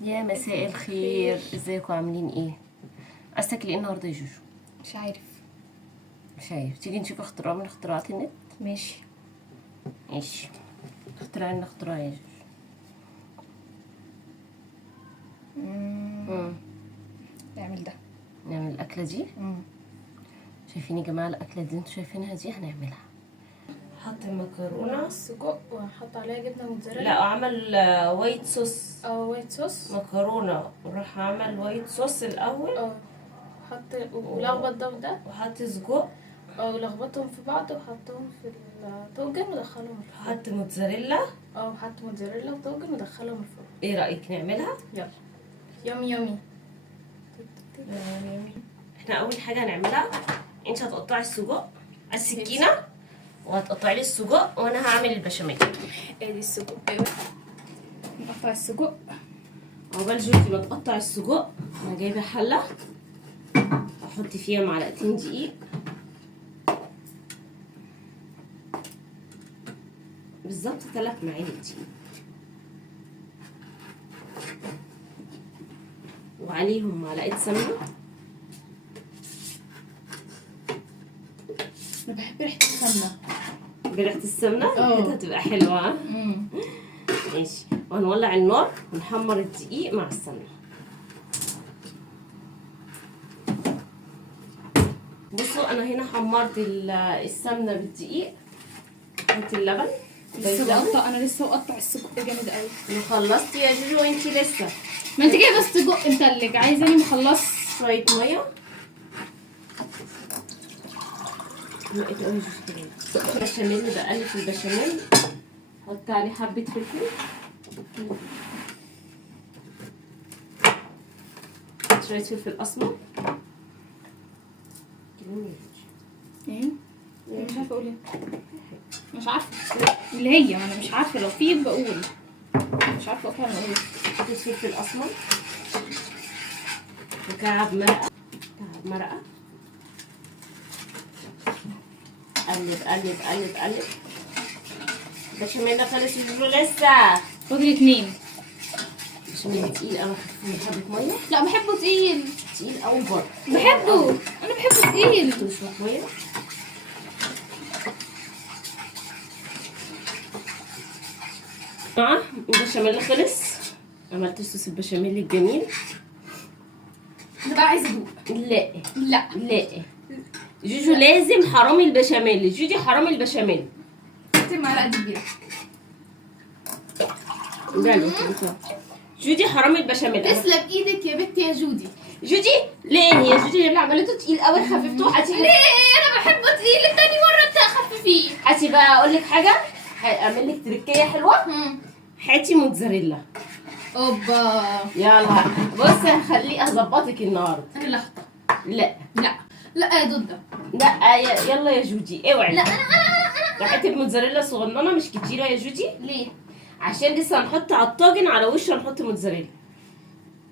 يا مساء الخير، ازيكم عاملين ايه؟ عايز تاكلي ايه النهارده يا جوجو؟ مش عارف. مش عارف. تيجي نشوف اختراع من اختراعات النت. ماشي. ماشي، اختراع لنا اختراع يا جوجو. نعمل ده. نعمل الاكله دي. شايفين يا جماعه الاكله دي انتوا شايفينها دي؟ هنعملها. حط المكرونه سجق وهحط عليها جبنه موتزاريلا. لا، عمل وايت صوص. وايت صوص. مكرونه وراح عمل وايت صوص الاول. حط ولخبط ده وده. وحط سجق. ولخبطهم في بعض وحطهم في الطاجن ودخلهم الفرن. حط موتزاريلا. وحط موتزاريلا وطاجن ودخلهم الفرن. ايه رايك نعملها؟ يلا. يامي يامي. احنا اول حاجه هنعملها، انت هتقطعي السجق على السكينه وهتقطعي لي السجق وانا هعمل البشاميل. ادي السجق. ايوه، نقطع السجق. عقبال جوزي ما تقطع السجق انا جايبه حله احط فيها معلقتين دقيق، بالظبط 3 معالق دقيق، وعليهم معلقه سمنه. انا بحب ريحه السمنه. بريحه السمنه ريحتها هتبقى حلوه. ها ماشي. وهنولع النار ونحمر الدقيق مع السمنه. بصوا انا هنا حمرت السمنه بالدقيق. حطي اللبن. انا لسه مقطع السجق جامد قوي. ما خلصتي يا جوجو وانتي لسه؟ ما انت جايبه السجق متلج، عايزاني مخلص. شويه ميه. بشاميل، بقلب في البشاميل. حط عليه حبه فلفل. شويه فلفل اسمر. ايه؟ مش عارفه اقول ايه. مش عارفه اللي هي، ما انا مش عارفه، لو في بقول. مش عارفه فعلا اقول ايه. حط فلفل اسمر وكعب مرقه. كعب مرقه. قلب قلب قلب قلب. البشاميل ده خلص يا جوجو لسه؟ فاضل 2. البشاميل تقيل قوي، حطيت فيه حبه ميه. لا بحبه تقيل. تقيل قوي برضه. بحبه. انا بحبه تقيل. حطوا شويه ميه. البشاميل خلص. عملت صوص البشاميل الجميل. انا بقى عايزه ادوق. لا لا لا، جوجو لازم حرامي البشاميل. جودي حرامي البشاميل. حطي معلقه كبيره. جودي حرامي البشاميل. تسلم ايدك يا بنتي يا جودي. جودي ليه يا جودي اللي عملته تقيل قوي؟ خففتوه. هاتي ليه؟ انا بحبه تقيل. تاني مره انت اخففيه. هاتي بقى اقول لك حاجه، هعمل لك تركيه حلوه. هاتي موتزاريلا. اوبا. يلا بصي هظبطك النهارده. انا اللي احطه. لا لا لا يا ضده. لا يلا يا جودي اوعي. لا انا حته الموتزاريلا صغننه مش كتيره يا جودي، ليه؟ عشان لسه هنحط على الطاجن على وشه هنحط موتزاريلا.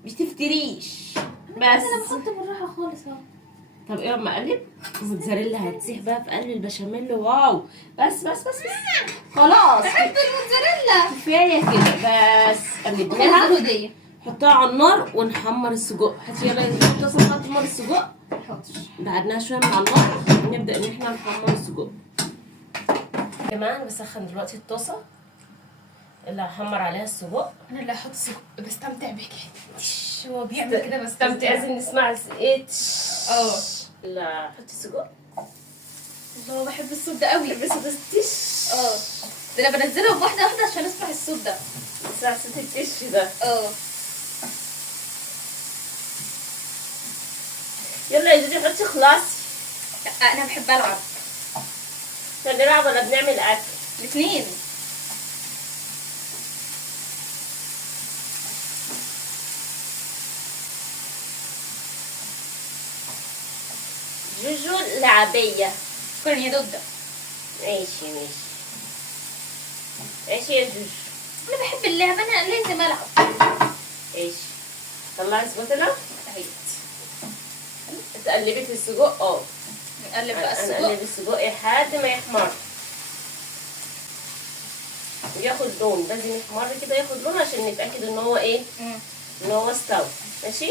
مش تفتريش بس. انا بحط بالراحه خالص اهو. طب ايه اما اقلب الموتزاريلا هتسيح بقى في قلب البشاميل. واو، بس خلاص بحب الموتزاريلا. كفايه كده بس. قلبناها. هديه. حطها على النار ونحمر السجق. هاتي يلا يا جودي طاسه نحمر السجق. حاضر. بعدناها شويه من على النار نبدا ان احنا نحمر السجق. يا جماعه انا بسخن دلوقتي الطاسه اللي هحمر عليها السجق. انا اللي هحط السجق. بستمتع بيك. هو بيعمل كده بستمتع. لازم نسمع ايه. لا حطي السجق. الله، بحب الصوت ده قوي. بس تش. ده انا بنزلها واحده واحده عشان اسمع الصوت ده. اسمع صوت التش ده. يلا يا جودي حطي خلاصي. لا انا بحب العب. بنلعب ولا بنعمل اكل؟ الاثنين. جوجو لعبيه. شكرا يا دودة. ماشي يا جوجو. انا بحب اللعب، انا لازم العب. ماشي. طلعي سباتولا. اهي. تقلبي في السجق. نقلب بقى السجق. نقلب السجق لحد ما يحمر. ياخد لون، لازم يحمر كده ياخد لون عشان نتاكد ان هو ايه ان هو استوى. ماشي.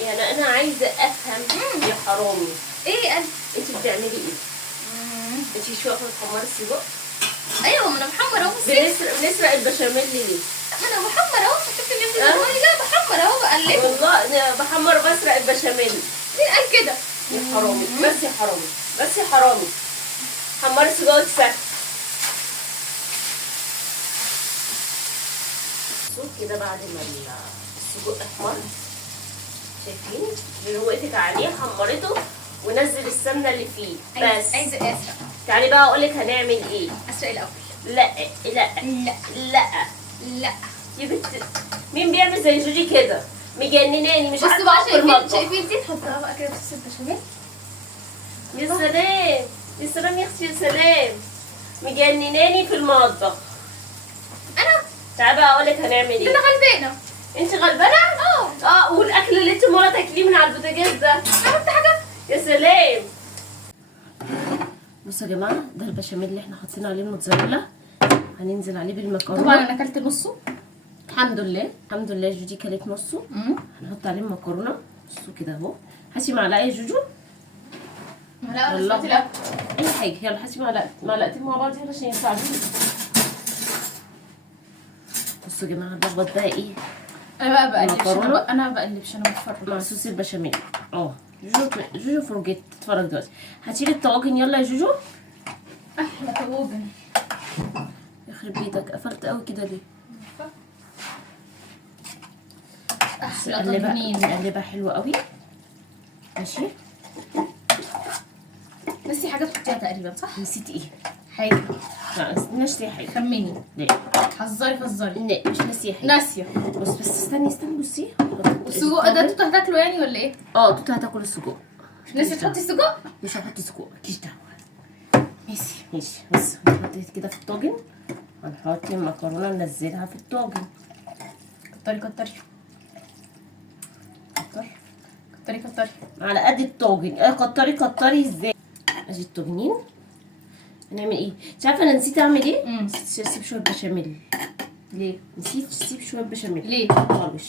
يعني انا عايزه افهم يا حرامي، ايه انت بتعملي ايه؟ انت مش واقفه بتحمري السجق؟ ايوه ما انا محمر اهو. بنسرق البشاميل ليه؟ ما انا محمر اهو. شفت الناس بتقولي لا بحمر اهو بقلبه. والله انا بحمر وبسرق البشاميل. مين قال كده؟ يا حرامي بس يا حرامي بس يا حرامي. حمري السجق وتسكت. صوت كده بعد ما السجق احمر، شايفين دلوقتي عليه حمرته ونزل السمنه اللي فيه بس. عايزه اسرق. تعالي بقى اقول لك هنعمل ايه. اسرق الاول. لا لا لا لا لا يا بنت، مين بيعمل زي جوجي كده؟ مجنناني مش بصوا عارفه بقى، اقف في المطبخ. شايفين دي تحطها بقى كده في صوص البشاميل. يا سلام يا سلام يا اختي يا سلام، مجنناني في المطبخ. انا تعالي بقى اقول لك هنعمل انا ايه. غلبانه. انت غلبانه؟ والاكل اللي انت مرة تاكليه من على البوتاجاز ده عملت حاجه؟ يا سلام. بصوا يا جماعه، ده البشاميل اللي احنا حاطين عليه الموتزاريلا، هننزل عليه بالمكرونه. طبعا انا اكلت نصه الحمد لله الحمد لله. جوجي كلت نصه. هنحط عليه المكرونه. بصوا كده اهو. هاتي معلقه يا جوجو. لا والله بس لا. اي حاجه. يلا هاتي معلقتين مع بعض يلا عشان يساعدوني. بصوا يا جماعه نلخبط بقى ايه. انا بقى بقلبش. مكرونة. انا بقلبش، انا بتفرج مع صوص البشاميل. جوجو فرجت تتفرج دلوقتي. هاتيلي الطواجن يلا يا جوجو. احلى طواجن. يخرب بيتك قفلت قوي كده ليه؟ احلى طاجنين. نقلبها حلوه قوي. ماشي. بس حاجه تحطيها تقريبا صح؟ نسيت ايه؟ حاجه. لا نسيت حاجه. خمني. لا حذري فزري. لا مش ناسيه حاجه. ناسيه. بس استني بصي. السجق ده انتوا هتاكلوا يعني ولا ايه؟ توتا هتاكل السجق. ناسيه تحطي السجق؟ مش هحط سجق مالكيش دعوه. ماشي. بص هنحط كده في الطاجن. هنحط المكرونه ننزلها في الطاجن. كتري كتري كتري كتري على قد الطاجن. كتري ازاي؟ ادي الطاجنين. هنعمل ايه؟ انت عارفه انا نسيت اعمل ايه؟ نسيت اسيب شويه بشاميل. ليه؟ نسيت اسيب شويه بشاميل. ليه؟ خالص.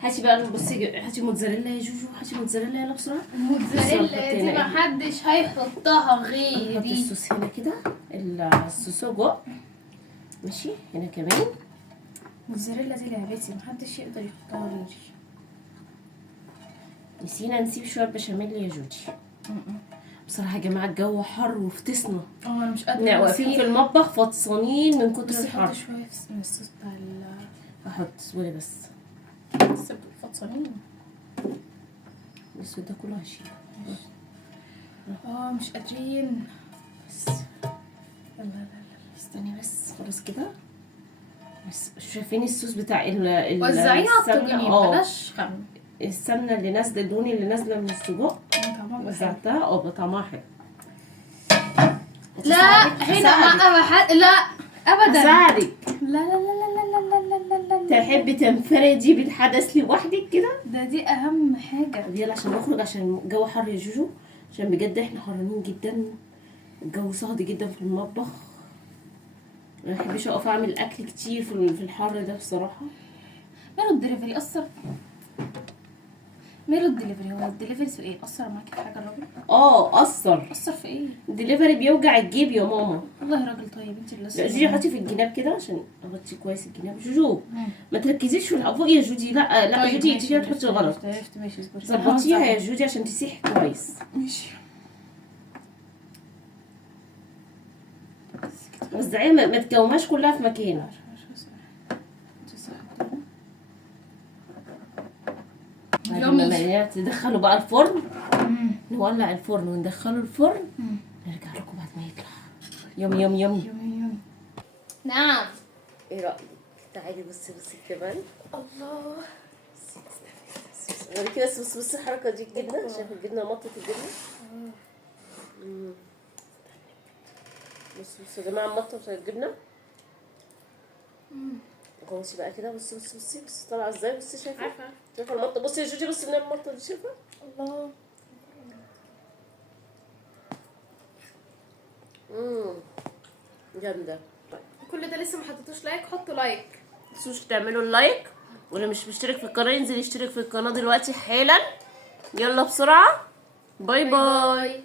هاتي بقى بصي، هاتي موتزاريلا يا جوجو. هاتي موتزاريلا يلا بسرعه. الموتزاريلا دي محدش هيحطها نحط غيري. الصوص هنا كده. الصوص جوه. ماشي. هنا كمان. الموتزاريلا دي لعبتي، محدش يقدر يحطها غيري. نسينا نسيب شويه بشاميل يا جوجي. بصراحه يا جماعه الجو حر وفتسنا. انا مش قادره. واقفين في المطبخ فطسانين من كتر الحر. حط شويه من الصوص بتاع احط صوري بس. فطسانين. الاسود ده كله هشيله. مش قادرين. بس لا استني بس خلاص كده. بس شايفين الصوص بتاع وزعيها على الطاجنين بلاش خم. السمنه اللي نازله، الدهون اللي نازله من السجق وزعتها. بطعمها حلو. لا هنا لا ابدا. اساعدك. لا لا لا لا لا لا لا لا. تحبي تنفردي بالحدث لوحدك كده؟ دي اهم حاجه. يلا عشان نخرج، عشان الجو حر يا جوجو. عشان بجد احنا حرانين جدا. الجو صهد جدا في المطبخ. ما بحبش اقف اعمل اكل كتير في الحر ده بصراحه. ماله الدليفري اثر؟ ماله الدليفري؟ هو الدليفري في ايه؟ اثر معاكي في حاجه الراجل؟ اثر في ايه؟ الدليفري بيوجع الجيب يا ماما. والله راجل طيب. انت اللي لا جوجي حطي في الجناب كده عشان اغطي كويس الجناب. جوجو ما تركزيش في الافوق يا جودي. لا طيب جودي انت كده تحطي غلط. عرفت ماشي. اصبري ظبطيها يا جودي عشان تسيح كويس. ماشي. وزعيها ما تكومهاش كلها في مكان. تدخلوا بقى الفرن. نولع الفرن وندخله الفرن. نرجع لكم بعد ما يطلع. يوم يوم يوم يوم. نعم. ايه رايك؟ تعالي بصي كمان. الله. وري كده بصي الحركه دي الجبنه. شايفه الجبنه مطت الجبنه. بصوا يا جماعه مطه الجبنه. غوصي بقى كده. بصي طالعه ازاي. بصي شايفه المطه. بصي يا جوجي بصي من المطه دي شايفه. الله. جامده. كل ده لسه ما حطيتوش لايك، حطوا لايك. متنسوش تعملوا اللايك، واللي مش مشترك في القناه ينزل يشترك في القناه دلوقتي حالا. يلا بسرعه، باي باي.